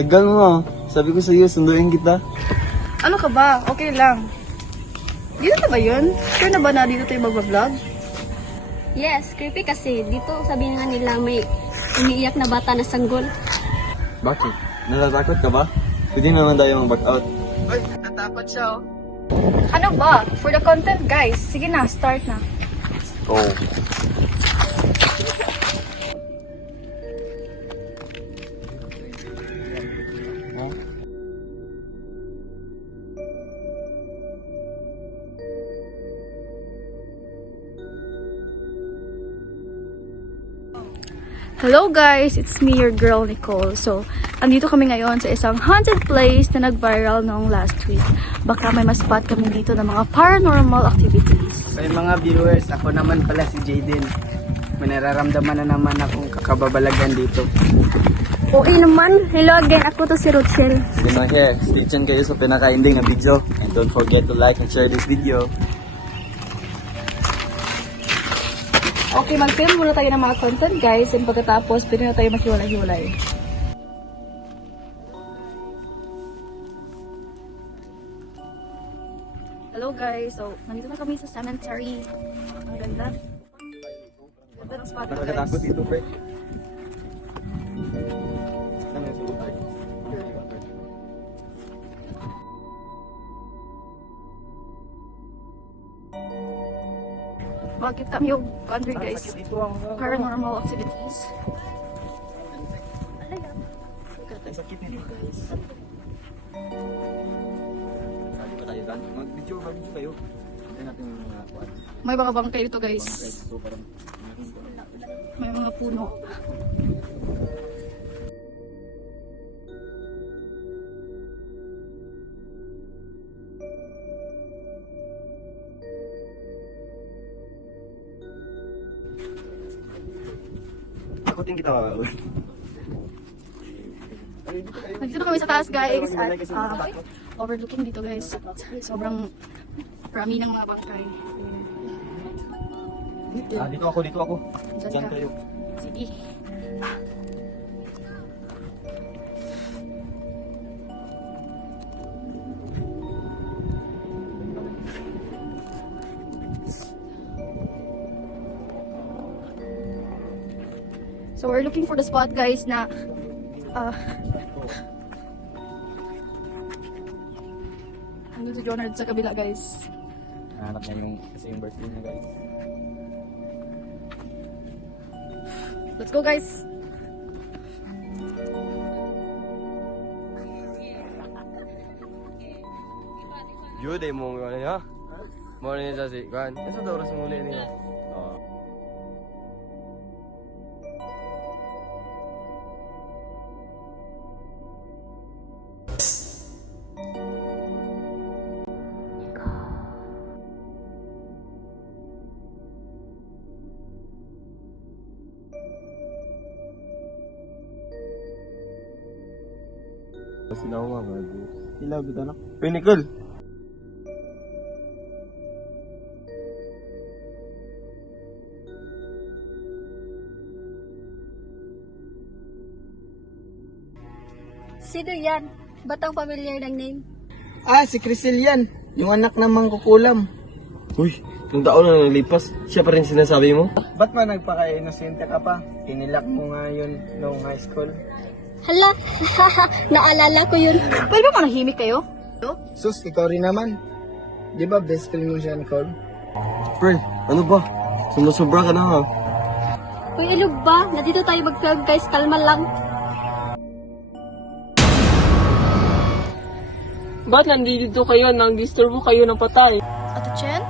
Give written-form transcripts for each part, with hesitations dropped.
Tagal mo ah. Sabi ko sa'yo, sunduin kita. Ano ka ba? Okay lang. Dito na ba yun? Sure na ba na dito tayo mag-vlog? Yes, creepy kasi. Dito sabi nga nila may umiiyak na bata na sanggol. Bakit? Natatakot ka ba? Pwede naman tayo mag-back out. Uy, natatakot siya oh. Ano ba? For the content guys. Sige na, start na. Oh. Hello guys, it's me, your girl Nicole. So, andito kami ngayon sa isang haunted place na nag-viral noong last week. Baka may ma-spot kami dito ng mga paranormal activities. May mga viewers, ako naman pala si Jaden. May nararamdaman na naman akong kababalagan dito. Okay naman. Hello again. Ako to si Rochelle. Sige na here, stay tuned kayo sa pinaka-ending na video. And don't forget to like and share this video. Okay, mag-film muna tayo ng mga content guys. And pagkatapos, pwede na tayo maghiwalay-hiwalay. Hello guys, so nandito na kami sa cemetery. Ang ganda. Ganda ng spot guys. Nakakatakot dito, pre. Bakit kami yung country guys? Paranormal activities. Ang sakit nito. Sabi ba tayo, Dan? Mag-video kayo. Tignan natin yung mga kuwan. May mga bangkay dito guys. So, parang May mga puno. takutin kita. Nandito na kami sa taas guys at overlooking dito guys. Sobrang marami ng mga bangkay. Dito ako. Diyan Diyan ka. kayo. Sige. So we're looking for the spot guys na ano si Jonard sa kabila guys. Hanap niya yung birthday niya, guys. Let's go guys. Yun eh mong ano niya? Mo ni sa si kan. Esa daw oras muli niya. Sila ko nga, bago. Sila, bita na. Pinnacle! Sino yan? Ba't ang familiar ng name? Ah, si Crisel yan. Yung anak ng mangkukulam. Uy, nung taon na nalipas, siya pa rin sinasabi mo? Ba't ba nagpaka-inosente ka pa? Inilak mo nga yun noong high school. Hala, naalala ko yun. Pwede ba manahimik kayo? Sus, ikaw rin naman. Di ba best friend mo siya, Nicole? Pre, ano ba? Sumusobra ka na ha? Uy, ilog ba? Nandito tayo mag-film guys, kalma lang. Ba't nandito kayo nang disturbo kayo ng patay? Ate Chen?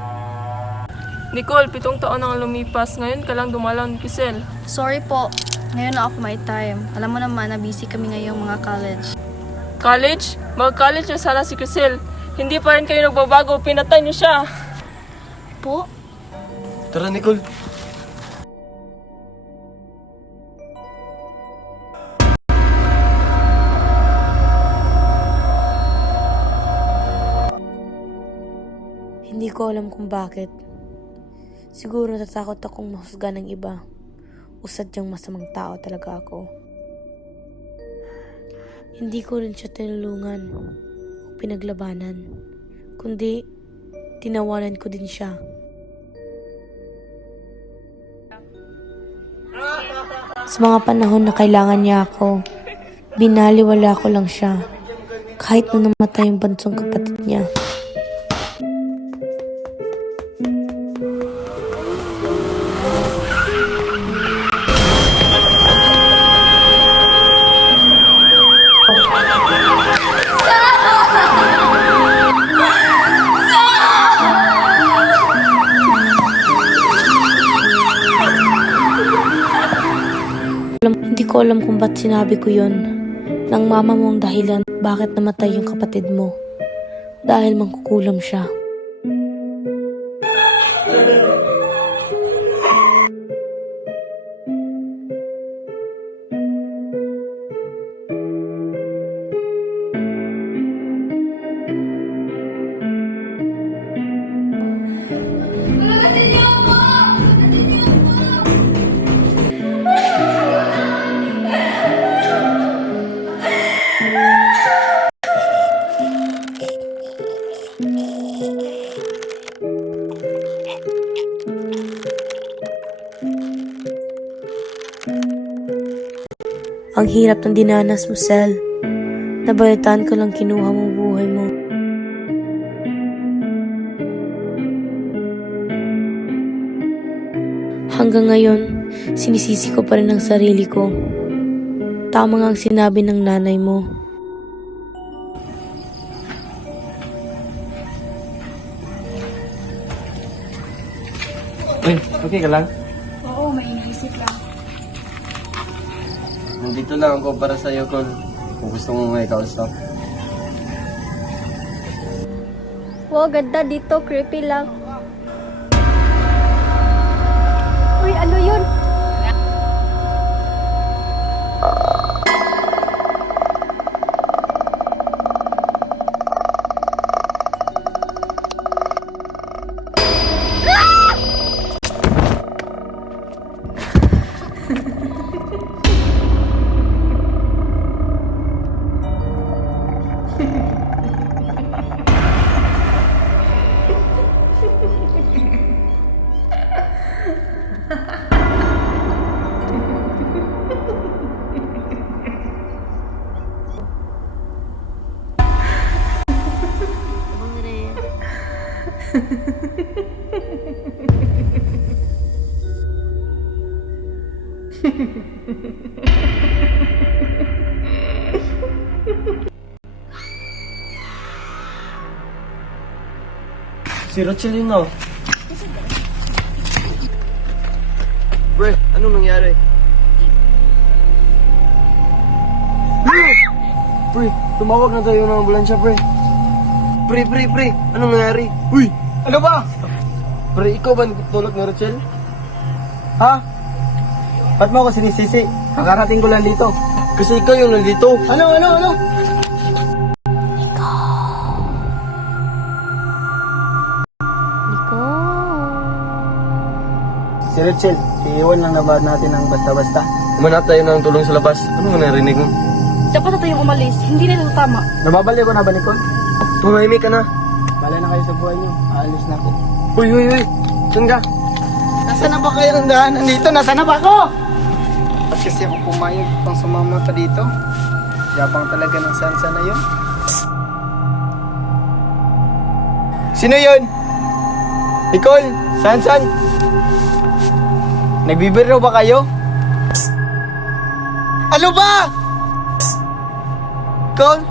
Nicole, 7 taon nang lumipas. Ngayon ka lang dumalaw ni Crisel. Sorry po. Ngayon na ako may time. Alam mo naman na busy kami ngayong mga college. College? Mag-college na sana si Crisel. Hindi pa rin kayo nagbabago. Pinatay niyo siya. Po? Tara Nicole. Hindi ko alam kung bakit. Siguro natatakot akong mahusga ng iba. O sadyang masamang tao talaga ako. Hindi ko rin siya tinulungan o pinaglabanan, kundi tinawanan ko din siya. Sa mga panahon na kailangan niya ako, binaliwala ko lang siya, kahit na namatay yung bansong kapatid niya. Hindi ko alam kung ba't sinabi ko yon. Nang mama mo ang dahilan bakit namatay yung kapatid mo. Dahil mangkukulam siya. Ang hirap ng dinanas mo, Sel. Nabayatan ko lang kinuha mo buhay mo. Hanggang ngayon, sinisisi ko pa rin ang sarili ko. Tama nga ang sinabi ng nanay mo. Uy, okay ka lang? Oo, may iniisip lang. Nandito lang ako para sa'yo, Col. Kung gusto mo may kausap. Wow, ganda dito. Creepy lang. Uy, ano yun? Si Rachel yun na. Pre, anong nangyari? Pre, tumawag na tayo ng ambulansya, pre. Pre, anong nangyari? Uy, ano ba? Pre, ikaw ba tulog ni Rachel? Ha? Ba't mo ako sinisisi? Kakarating ko lang dito. Kasi ikaw yung nandito. Ano? Si Rachel, iiwan lang na ba natin ang basta-basta? Umanap tayo ng tulong sa labas. Ano nga narinig mo? Dapat na tayong umalis. Hindi na ito tama. Nababalik ko na ba, Nicole? Tumahimik ka na. Bala na kayo sa buhay niyo. Aalis na ako. Uy. Saan ka? Nasaan na ba kayo ng daanan dito? Nasaan na ba ako? At kasi ako pumayag pang sumama pa dito. Yabang talaga ng sansa na yun. Sino yun? Nicole? Sansan? Nagbibiro ba kayo? Ano ba? Nicole?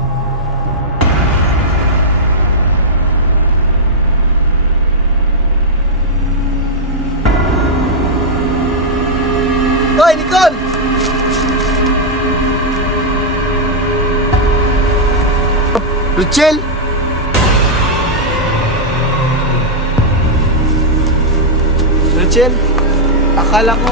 Hoy, Nicole! Rachel? Rachel? Akala ko...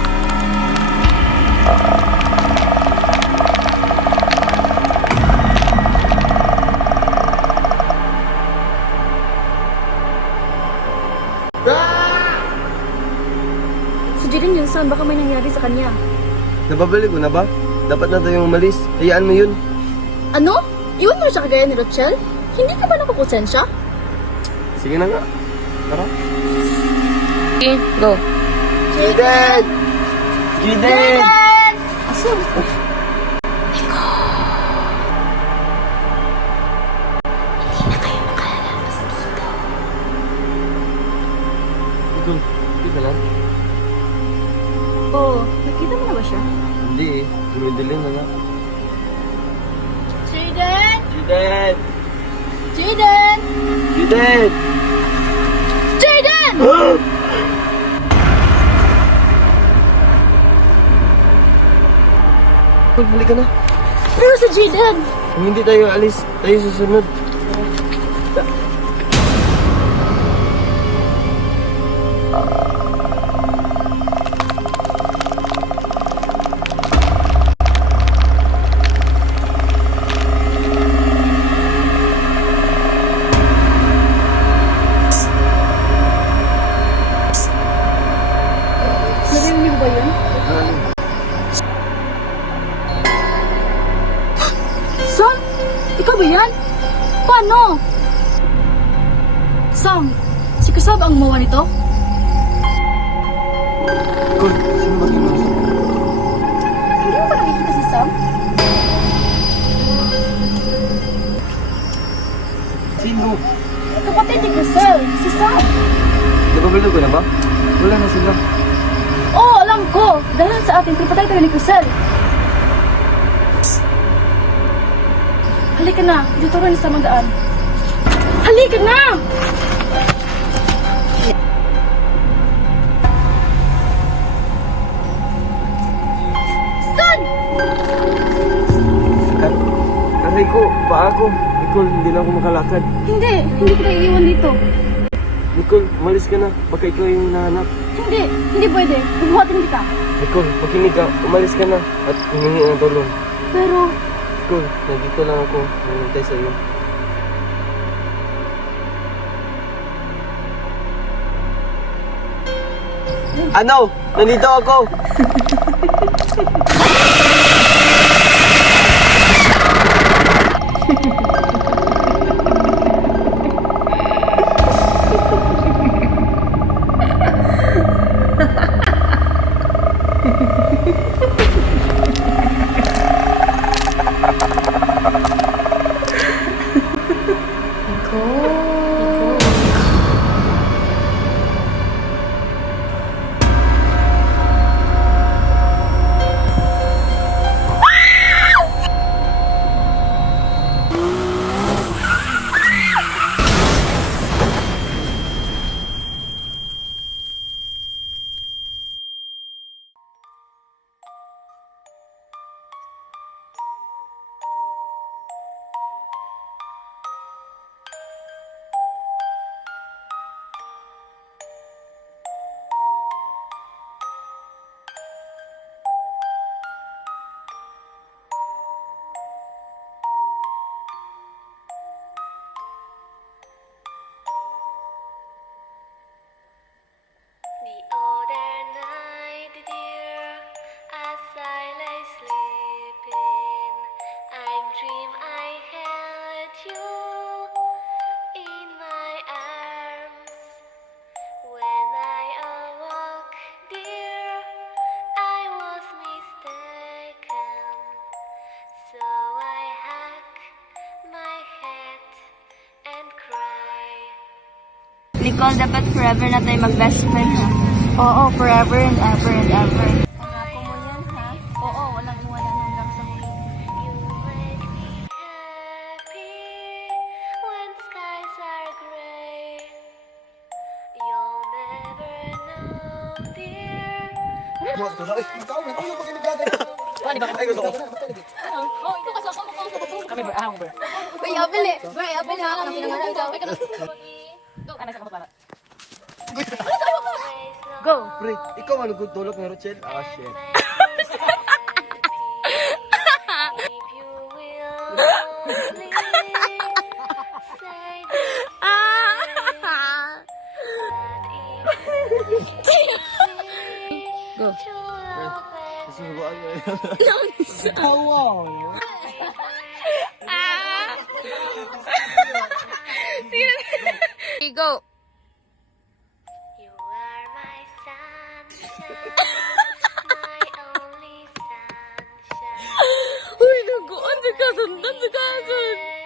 Si Jaden yun, saan? Baka may nangyari sa kanya. Nababalik ko na ba? Dapat na tayong umalis. Hayaan mo yun. Ano? Iwan mo na siya kagaya ni Rochelle? Hindi ka ba napaponsensya? Sige na nga. Tara. Okay, go. Jaden! Jaden! Asan? Ikaw, hindi ka lang? Oo, nakita mo na ba siya? Hindi eh. Dumidilim na nga. Jaden! Jaden! Jaden! Jaden! Jaden! Halika na. Pero si Jaden! Kung hindi tayo alis, tayo susunod. Narinig mo ba yun? Sam! Ikaw ba yan? Paano? Sam! Si Kusab ang gumawa nito? Ikaw, sino ba kayo? Hindi mo ba nakikita si Sam? Sino? Kapatid ni Kusab, si Sam! Nagbabalog ko na ba? Wala na sila. Oo, alam ko! Dahil sa ating tripatay tayo ni Kusel. Halika na, dito rin sa mandaan. Halika na! Son! Aray ko, paa ko. Nicole, hindi na ako makalakad. Hindi kita iiwan dito. Nicole, umalis ka na. Baka ikaw yung hinahanap. Hindi pwede. Bubuhatin kita. Nicole, makinig ka. Umalis ka na at humingi ng tulong. Pero, Nicole, nandito lang ako. Nangyintay sa iyo. Ano? Nandito ako! The other night, dear, as I lay sleeping, I dream I held you in my arms. When I awoke, dear, I was mistaken. So I hugged my head and cried. Nicole, dapat forever na tayo mag-best friend, ha? oo, forever and ever and ever. Pangako mo yan, ha? Oo, walang iwanan hanggang sa muli. You make me happy when skies are gray. You'll never know, dear. Uy, apel eh. Uy, apel ha. Kami pinangalan ka. Uy, Go! Pre, ikaw manugod tulog ng Rochelle? Ah, shit. If you will only say Go. Susubuan mo yun. go! You are my sunshine, my only sunshine. Uy, naguan si Kasundan si Kasun!